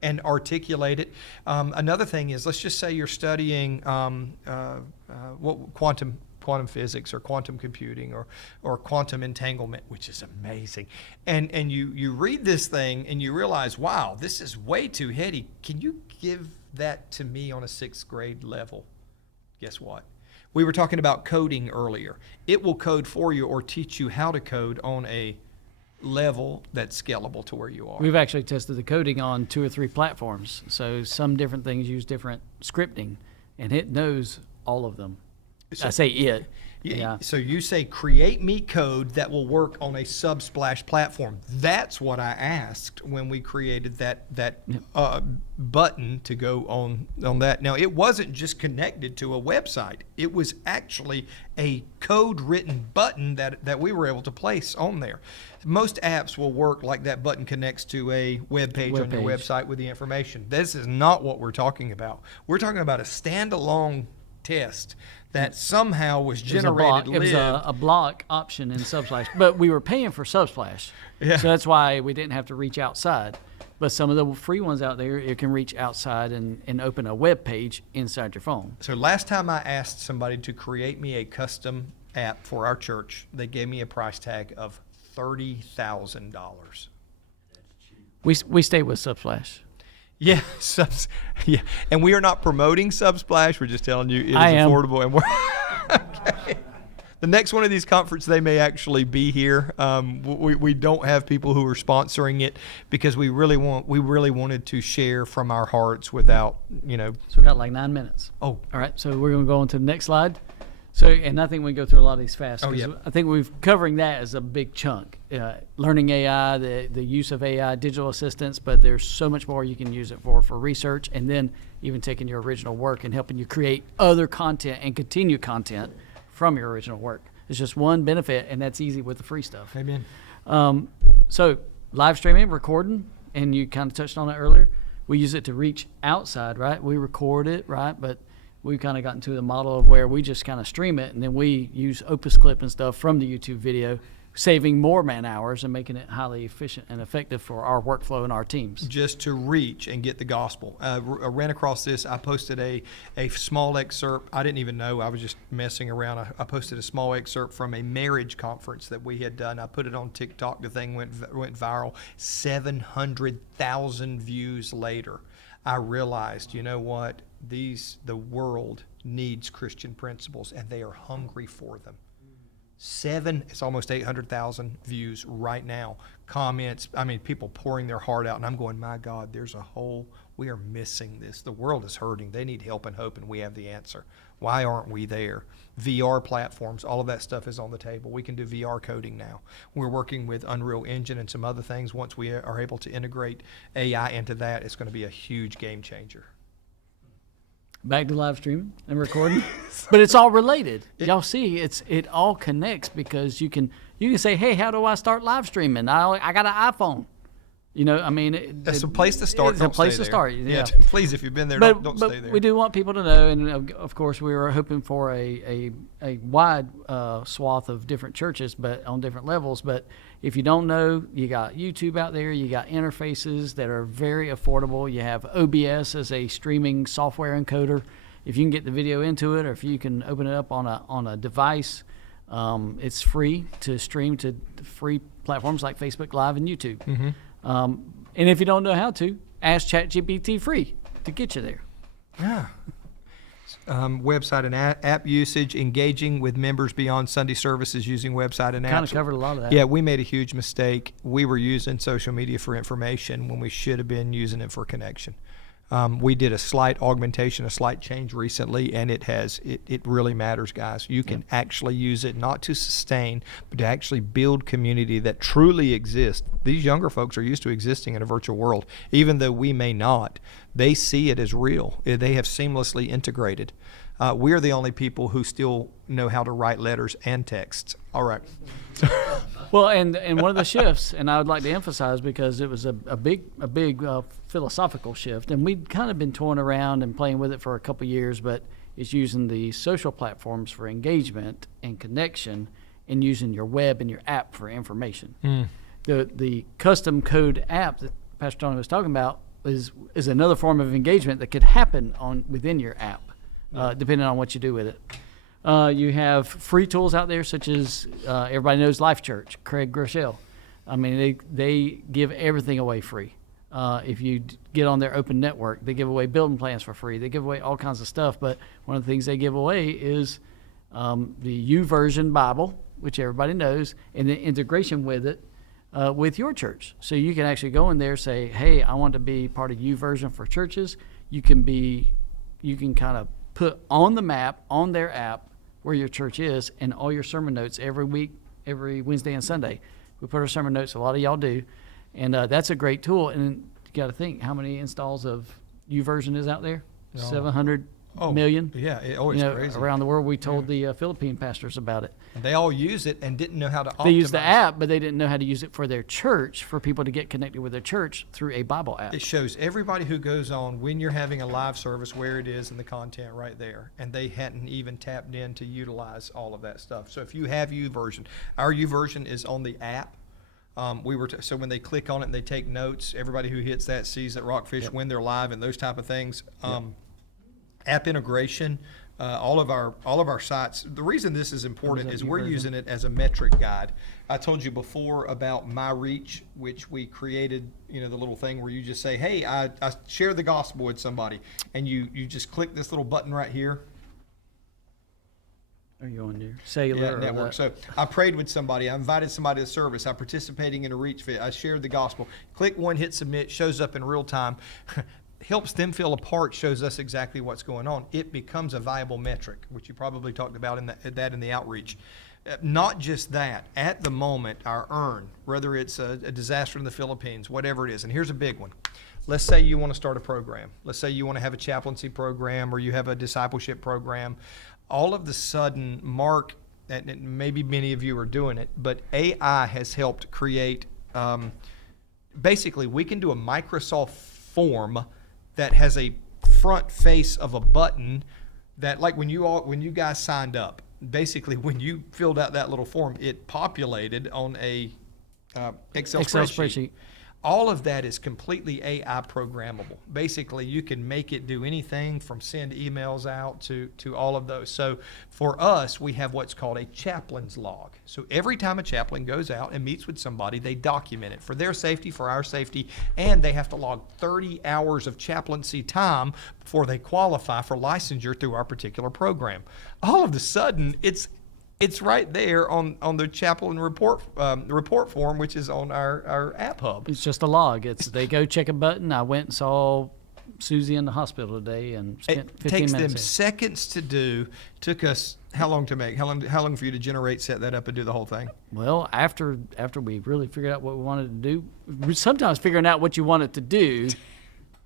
and articulate it? Another thing is, let's just say you're studying quantum physics or quantum computing or quantum entanglement, which is amazing. And you read this thing and you realize, wow, this is way too heady. Can you give that to me on a 6th grade level? Guess what? We were talking about coding earlier. It will code for you or teach you how to code on a level that's scalable to where you are. We've actually tested the coding on 2 or 3 platforms. So some different things use different scripting, and it knows all of them. I say it. Yeah. So you say create me code that will work on a Subsplash platform. That's what I asked when we created that button to go on that. Now, it wasn't just connected to a website. It was actually a code written button that we were able to place on there. Most apps will work like that button connects to a web page on your website with the information. This is not what we're talking about. We're talking about a standalone test that somehow was generated. It was a block option in Subsplash, but we were paying for Subsplash, so that's why we didn't have to reach outside. But some of the free ones out there, it can reach outside and open a web page inside your phone. So last time I asked somebody to create me a custom app for our church, they gave me a price tag of $30,000. We stay with Subsplash. Yeah, and we are not promoting Subsplash. We're just telling you it is affordable, and we're okay. The next one of these conferences, they may actually be here. We don't have people who are sponsoring it because we really wanted to share from our hearts without, So we got like 9 minutes. Oh, all right. So we're going to go on to the next slide. So, and I think we can go through a lot of these fast. I think we've covering that as a big chunk. Learning AI, the use of AI, digital assistants, but there's so much more you can use it for research, and then even taking your original work and helping you create other content and continue content from your original work. It's just one benefit, and that's easy with the free stuff. Amen. So live streaming, recording, and you kind of touched on it earlier. We use it to reach outside, right? We record it, right? But we've kind of gotten to the model of where we just kind of stream it, and then we use Opus Clip and stuff from the YouTube video, saving more man hours and making it highly efficient and effective for our workflow and our teams. Just to reach and get the gospel. I ran across this. I posted a small excerpt. I didn't even know. I was just messing around. I posted a small excerpt from a marriage conference that we had done. I put it on TikTok. The thing went viral. 700,000 views later. I realized, you know what? The world needs Christian principles, and they are hungry for them. It's almost 800,000 views right now. Comments, people pouring their heart out, and I'm going, my God, there's a hole. We are missing this. The world is hurting. They need help and hope, and we have the answer. Why aren't we there? VR platforms, all of that stuff is on the table. We can do VR coding now. We're working with Unreal Engine and some other things. Once we are able to integrate AI into that, it's going to be a huge game changer. Back to live streaming and recording, but it's all related. Y'all see, it all connects because you can say, hey, how do I start live streaming? I got an iPhone. That's a place to start. It's a place to start. Yeah. Please, if you've been there, don't stay there. We do want people to know, and of course, we were hoping for a wide swath of different churches, but on different levels. But if you don't know, you got YouTube out there. You got interfaces that are very affordable. You have OBS as a streaming software encoder. If you can get the video into it, or if you can open it up on a device, it's free to stream to free platforms like Facebook Live and YouTube. Mm-hmm. And if you don't know how to, ask ChatGPT free to get you there. Yeah. Website and app usage, engaging with members beyond Sunday services using website and apps. Kind of covered a lot of that. Yeah, we made a huge mistake. We were using social media for information when we should have been using it for connection. We did a slight augmentation, a slight change recently, and it really matters, guys. You can actually use it not to sustain, but to actually build community that truly exists. These younger folks are used to existing in a virtual world, even though we may not. They see it as real. They have seamlessly integrated. We're the only people who still know how to write letters and texts. All right. Well, and one of the shifts, and I would like to emphasize because it was a big philosophical shift, and we'd kind of been toying around and playing with it for a couple of years, but it's using the social platforms for engagement and connection, and using your web and your app for information. The custom code app that Pastor Tony was talking about is another form of engagement that could happen within your app, depending on what you do with it. You have free tools out there, such as everybody knows Life Church, Craig Groeschel. They give everything away free. If you get on their open network, they give away building plans for free. They give away all kinds of stuff, but one of the things they give away is the YouVersion Bible, which everybody knows, and the integration with it with your church. So you can actually go in there, say, hey, I want to be part of YouVersion for churches. You can kind of put on the map, on their app, where your church is, and all your sermon notes every week, every Wednesday and Sunday. We put our sermon notes, a lot of y'all do, and that's a great tool. And you got to think, how many installs of YouVersion is out there? 700 million. Yeah, it's crazy. Around the world. We told the Philippine pastors about it. And they all use it and didn't know how to optimize. They used the app, but they didn't know how to use it for their church, for people to get connected with their church through a Bible app. It shows everybody who goes on when you're having a live service where it is and the content right there. And they hadn't even tapped in to utilize all of that stuff. So if you have YouVersion, our YouVersion is on the app. So when they click on it and they take notes, everybody who hits that sees that RockFish when they're live and those type of things. App integration, all of our sites. The reason this is important is we're using it as a metric guide. I told you before about My Reach, which we created, the little thing where you just say, hey, I share the gospel with somebody, and you just click this little button right here. Are you on your cellular network? So I prayed with somebody. I invited somebody to service. I'm participating in a reach fit. I shared the gospel. Click one, hit submit, shows up in real time. Helps them feel a part, shows us exactly what's going on. It becomes a viable metric, which you probably talked about in the outreach. Not just that, at the moment, our earn, whether it's a disaster in the Philippines, whatever it is, and here's a big one. Let's say you want to start a program. Let's say you want to have a chaplaincy program or you have a discipleship program. All of a sudden, Mark, and maybe many of you are doing it, but AI has helped create, basically, we can do a Microsoft form that has a front face of a button that, like when you guys signed up, basically when you filled out that little form, it populated on a Excel spreadsheet. All of that is completely AI programmable. Basically, you can make it do anything from send emails out to all of those. So for us, we have what's called a chaplain's log. So every time a chaplain goes out and meets with somebody, they document it for their safety, for our safety, and they have to log 30 hours of chaplaincy time before they qualify for licensure through our particular program. All of a sudden, it's right there on the chaplain report form, which is on our app hub. It's just a log. They go check a button. I went and saw Susie in the hospital today and spent 15 minutes. It takes them there. seconds to do. Took us how long to make? How long for you to generate, set that up, and do the whole thing? Well, after we really figured out what we wanted to do, sometimes figuring out what you want it to do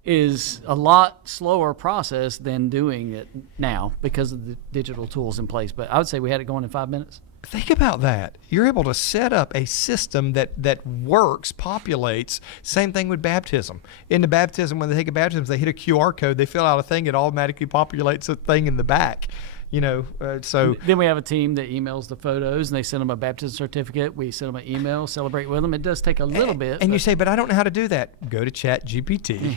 is a lot slower process than doing it now because of the digital tools in place. But I would say we had it going in 5 minutes. Think about that. You're able to set up a system that works, populates. Same thing with baptism. In the baptism, when they take a baptism, they hit a QR code, they fill out a thing, it automatically populates a thing in the back. So then we have a team that emails the photos and they send them a baptism certificate. We send them an email, celebrate with them. It does take a little bit. And you say, but I don't know how to do that. Go to ChatGPT.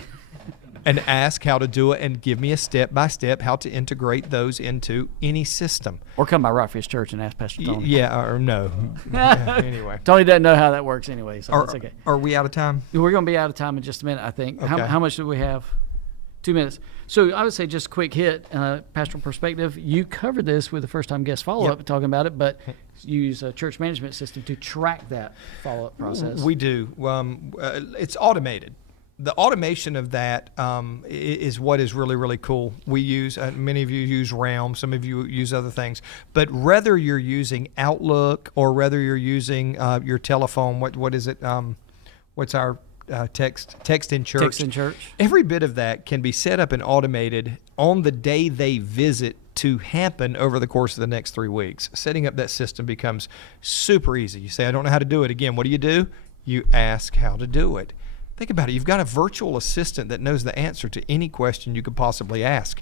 And ask how to do it and give me a step-by-step how to integrate those into any system. Or come by RockFish Church and ask Pastor Tony. Yeah, or no. Anyway. Tony doesn't know how that works anyway, so that's okay. Are we out of time? We're going to be out of time in just a minute, I think. Okay. How much do we have? 2 minutes. So I would say just a quick hit, pastoral perspective. You covered this with the first-time guest follow-up, talking about it, but you use a church management system to track that follow-up process. We do. It's automated. The automation of that is what is really, really cool. We use, many of you use Realm, some of you use other things, but whether you're using Outlook or whether you're using your telephone, what is it? What's our text in church? Text in church. Every bit of that can be set up and automated on the day they visit to happen over the course of the next 3 weeks. Setting up that system becomes super easy. You say, I don't know how to do it. Again, what do? You ask how to do it. Think about it. You've got a virtual assistant that knows the answer to any question you could possibly ask.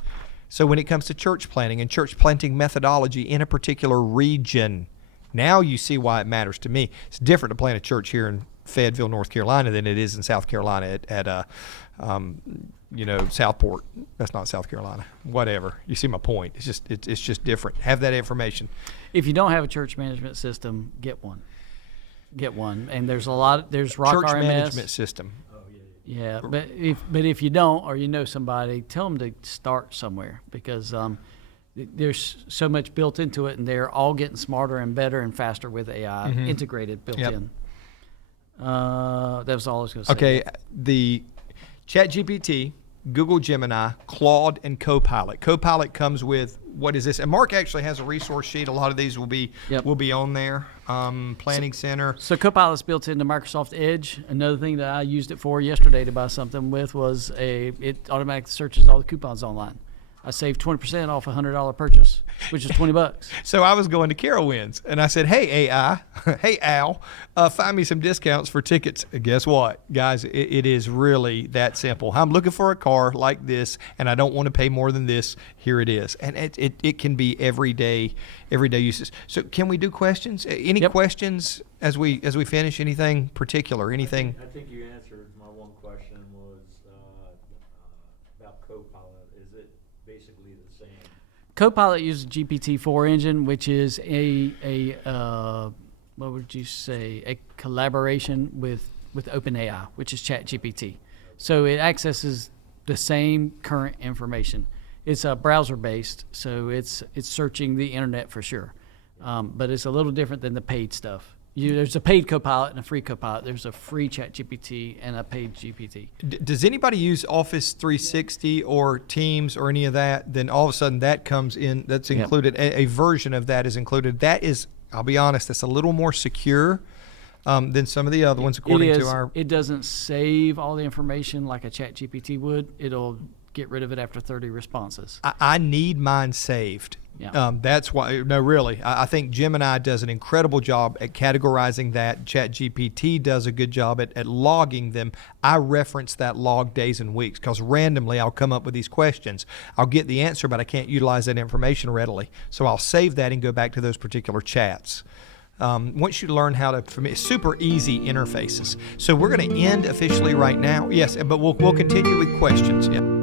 So when it comes to church planting and church planting methodology in a particular region, now you see why it matters to me. It's different to plant a church here in Fayetteville, North Carolina than it is in South Carolina at Southport. That's not South Carolina. Whatever. You see my point. It's just different. Have that information. If you don't have a church management system, get one. And there's Rock Church RMS. management system. Yeah, but if you don't, or you know somebody, tell them to start somewhere, because there's so much built into it, and they're all getting smarter and better and faster with AI integrated built in. That was all I was going to say. Okay, the ChatGPT, Google Gemini, Claude, and Copilot. Copilot comes with, what is this? And Mark actually has a resource sheet. A lot of these will be on there. Planning Center. So Copilot's built into Microsoft Edge. Another thing that I used it for yesterday to buy something with was it automatically searches all the coupons online. I saved 20% off a $100 purchase, which is $20. So I was going to Carowinds, and I said, hey, AI, hey, Al, find me some discounts for tickets. And guess what? Guys, it is really that simple. I'm looking for a car like this, and I don't want to pay more than this. Here it is. And it can be everyday uses. So can we do questions? Any questions as we finish? Anything particular? Anything? I think you answered my one question was about Copilot. Is it basically the same? Copilot uses GPT-4 engine, which is a what would you say, a collaboration with OpenAI, which is ChatGPT. So it accesses the same current information. It's browser based, so it's searching the internet for sure, but it's a little different than the paid stuff. There's a paid Copilot and a free Copilot. There's a free ChatGPT and a paid GPT. Does anybody use Office 360 or Teams or any of that? Then all of a sudden that comes in, that's included. A version of that is included. That is, I'll be honest, it's a little more secure than some of the other ones, according to our. It doesn't save all the information like a ChatGPT would. It'll get rid of it after 30 responses. I need mine saved. Yeah. That's why. No, really, I think Gemini does an incredible job at categorizing that. ChatGPT does a good job at logging them. I reference that log days and weeks because randomly I'll come up with these questions. I'll get the answer, but I can't utilize that information readily. So I'll save that and go back to those particular chats. Once you learn how to, super easy interfaces. So we're going to end officially right now. Yes, but we'll continue with questions. Yeah.